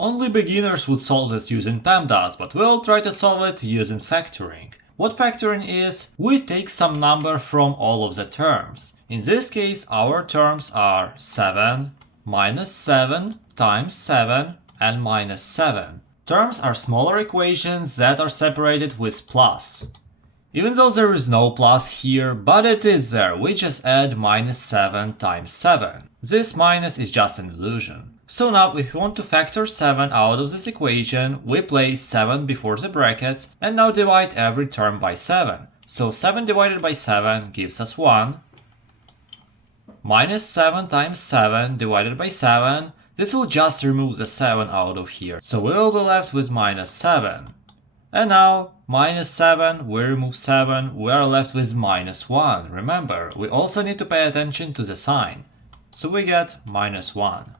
Only beginners would solve this using PEMDAS, but we'll try to solve it using factoring. What factoring is, we take some number from all of the terms. In this case, our terms are 7, minus 7 times 7, and minus 7. Terms are smaller equations that are separated with plus. Even though there is no plus here, but it is there, we just add minus 7 times 7. This minus is just an illusion. So now if we want to factor 7 out of this equation, we place 7 before the brackets and now divide every term by 7. So 7 divided by 7 gives us 1. Minus 7 times 7 divided by 7, this will just remove the 7 out of here. So we will be left with minus 7. And now, minus 7, we remove 7, we are left with minus 1. Remember, we also need to pay attention to the sign. So we get minus 1.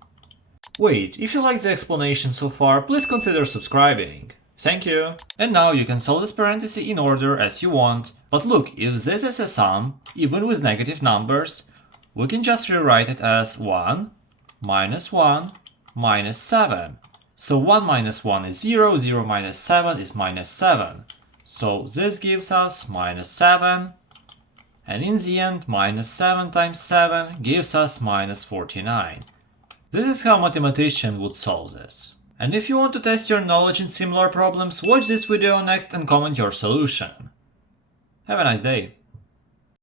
Wait, if you like the explanation so far, please consider subscribing. Thank you! And now you can solve this parenthesis in order as you want. But look, if this is a sum, even with negative numbers, we can just rewrite it as 1, minus 7. So 1 minus 1 is 0, 0 minus 7 is minus 7. So this gives us minus 7, and in the end, minus 7 times 7 gives us minus 49. This is how a mathematician would solve this. And if you want to test your knowledge in similar problems, watch this video next and comment your solution. Have a nice day!